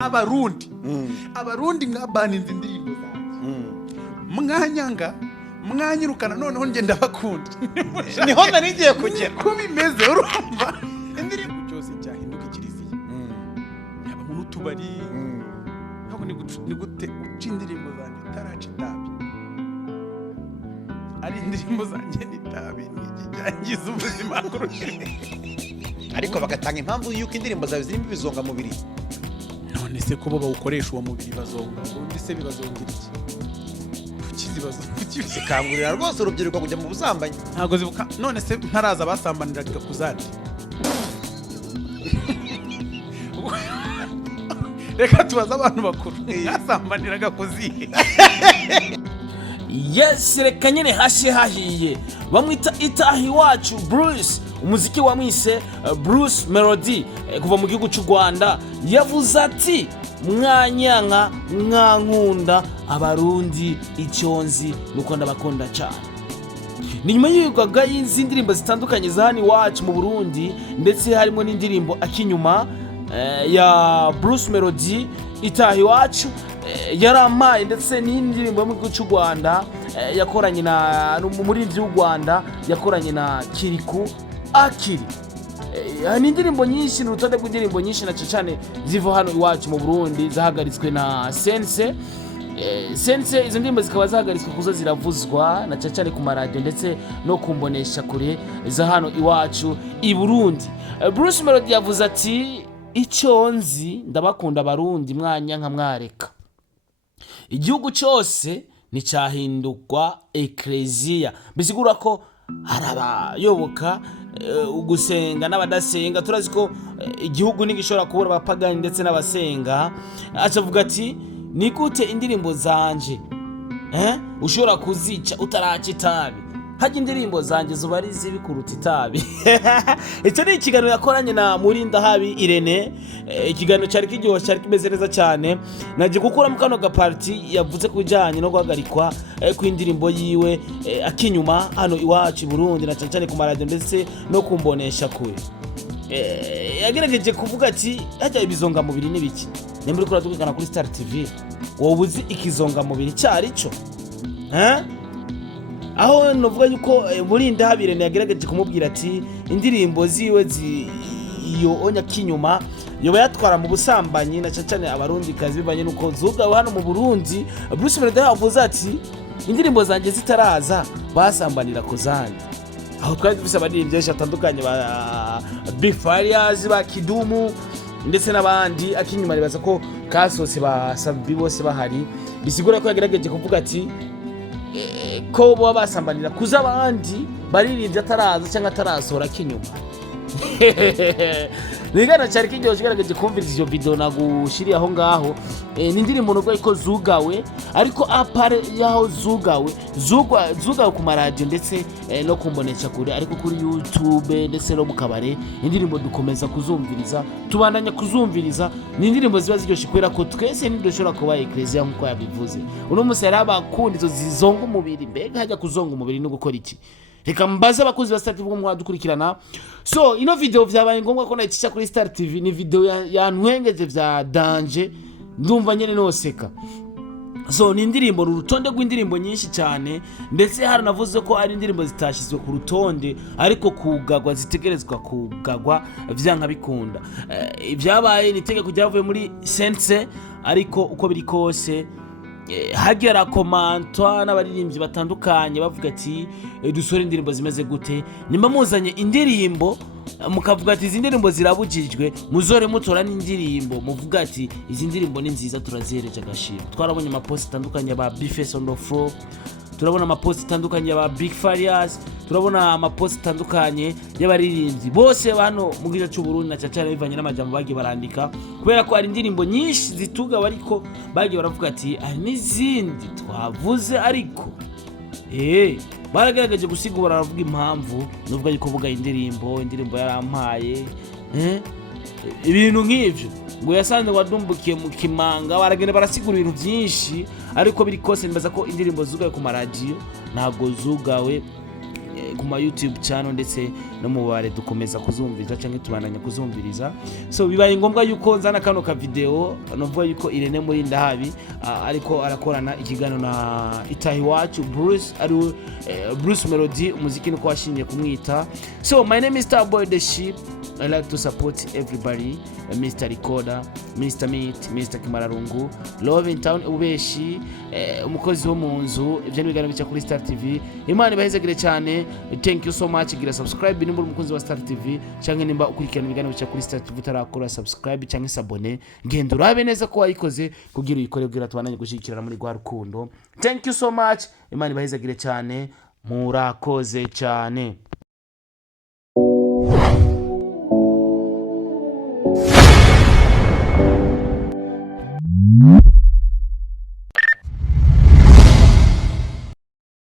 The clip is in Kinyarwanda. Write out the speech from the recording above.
Abarundi abarundi mwabaninze indirimbo zanjye mwanyanga mwanyirukana noneho nge ndabakunda niho narigiye kugera ko bimeze urumva indirimbo cyose cyahinduka ikiriziye yaba mu tubari ntabwo ni gute uca indirimbo zanjye utaraca itabi ari indirimbo zanjye n'itabi ntigijangiza ubuzima kurusha ariko bagatanga impamvu yuko indirimbo zawe zirimo ibizonga mubiri. none se ko bo bawukoresha uwo mubiri bazonga undi se bibazongera iki zikangurira rwose urubyiruko kujya mu busambanyi. ntabwo zibuka none se ntaraza basambaniraga Kuzande reka tubaze abantu bakuru basambaniraga kuzihe. Yes, reka nyene hashe hahiye bamwita itahi iwacu Bruce, umuziki wamwise Bruce Melodie kuva mu gihugu cy'u Rwanda. Yavuze ati mwanyanka mwankunda abarundi icyonzi nuko ndabakunda cyane. Ni nyuma y'ibigwaga y'indirimbo zitandukanye za hano iwacu mu Burundi, ndetse harimo n'indirimbo akinyuma ya Bruce Melodie itahi iwacu yaramaye, ndetse n'indirimbo yo mu gihugu cy'u Rwanda yakoranye na umuririmbyi w'u Rwanda yakoranye na Kiriku Akiri. Ni indirimbo nyinshi, ni urutonde rw'indirimbo nyinshi na cyane ziva hano iwacu mu Burundi zahagaritswe na CNC. CNC izo ndirimbo zikaba zahagaritswe kuzo ziravuzwa na cyane ku maradiyo ndetse no kumbonesha kure za hano iwacu i Burundi. Bruce Melodie yavuze ati icyo nzi ndabakunda abarundi mwanyanka mwareka. Igihugu cyose nicyahindurwa ekleziya, bisigura ko hari abayoboka gusenga n'abadasenga. Turazi ko igihugu nigishobora kubura abapagani ndetse n'abasenga. Acavuga ati ni gute indirimbo zanje ushobora kuzica utaraca itabi, hajya indirimbo zanjye zuba ari zibi kuruta itabi. Icyo ni ikiganiro yakoranye na Murinda Habi Irene. Ikiganiro cyari kiryoshye, cyari kimeze neza cyane. Naje gukura mu kano gaparti yavuze kujyanye no guhagarikwa ku indirimbo yiwe akinyuma hano iwacu i Burundi na cyane ku maradiyo ndetse no kumbonesha kure. Yagerageje kuvuga ati hajya ibizonga mubiri n'ibiki. Nembe uriko uratugana kuri Star TV wowe uzi ikizonga mubiri cyari cyo aho novuga yuko Murinda Habi Irene yagerageje kumubwira ati indirimbo ziwe iyo onya kinyuma yoba yatwara mu busambanyi na cyane abarundi kazi bibanye nuko zugawe hano mu Burundi. Bruce Melodie yavuze ati indirimbo zanjye zitaraza basambanira Kuzande. Aho twari dufise abaririmbyi benshi batandukanye ba Big Farias ba Kidumu ndetse n'abandi. Akinyuma ribaza ko kasose ba Sabi bose bahari, bisigura ko yagerageje kuvuga ati ko bo basambanira kuza abandi baririmbye ataraza cyangwa atarasora kinyuma. Nigana cyari kijyo kigerageje kumviriza iyo video nagushiriye aho ngaho. Ni indirimbo nubwo iko zugawe, ariko apare yaho zugawe ku maradiyo ndetse no kumbonesha kure, ariko kuri YouTube ndetse no mu kabare indirimbo dukomeza kuzumviriza, tubandanya kuzumviriza. Ni indirimbo ziba ziryoshye kubera ko twese ntidushobora kuba ekleziya nkuko yabivuze. Uno munsi yari abakunda izo zizonga umubiri, mbega hajya kuzonga umubiri no gukora iki? Reka mbaze abakozi ba Star TV mwadukurikirana. So ino video vyabaye ngombwa ko nayicisha kuri Star TV, ni video yantwengeje vya danger, ndumva nyene noseka. So ni indirimbo rutonde rw'indirimbo nyinshi cyane, ndetse hari navuze ko ari indirimbo zitashizwe ku rutonde ariko kugagwa zitegerezwa kugagwa vyanka bikunda. Ibyabaye nitegeko ryavuye muri CNC, ariko uko biri kose hagera komantwa n'abaririmbyi batandukanye bavuga ati dusore indirimbo zimeze gute. Nimba muzanye indirimbo mukavuga ati izi ndirimbo zirabujijwe, muzore mutora n'indirimbo muvuga ati izi ndirimbo ni nziza turazihereje agashiro. Twarabonye amapost atandukanye ba Bifes on the floor, turabona amapost atandukanye ba Big Farias, turabona amapost atandukanye y'abaririmbyi bose bano mu gihugu cy'u Burundi na cyane bivanye n'amajambo bagiye barandika, kubera ko ari indirimbo nyinshi zituga bariko bagiye baravuga ati ari n'izindi twavuze ariko baragerageje gusigura baravuga impamvu nubwo ariko vuga indirimbo yarampaye ibintu nk'ivyo ngo yasanze wadumbukiye mu kimanga. Baragenda barasigura ibintu byinshi, ariko biri kose nibaza ko indirimbo zugawe ku maradiyo ntabwo zugawe ku ma YouTube channel ndetse no mu bare dukomeza kuzumviriza cyangwa tubandanya kuzumviriza. So bibaye ngombwa yuko nzana kano ka video novuga yuko Irene muri ndahabi ariko arakorana ikiganiro na Itahi wacu Bruce ari Bruce Melody umuziki nuko washinye kumwita. So my name is Starboy the Sheep. I like to support everybody, Mr. Recorder, Mr. Meat, Mr. Kimararungu, Love in Town ubeshi, umukozi wo mu nzu, ibyo ni biganiro bica kuri Star TV. Imana ibahezegere cyane. Thank you so much. Gira subscribe nimba umukunzi wa Star TV cyangwa nimba ukurikirana ibiganiro bica kuri Star TV utarakora subscribe cyangwa sabone. Genda urabe neza ko wayikoze kugira uyikore kugira tubandanye gushyikirana muri gwa rukundo. Thank you so much. Imana ibahezegere cyane. Murakoze cyane.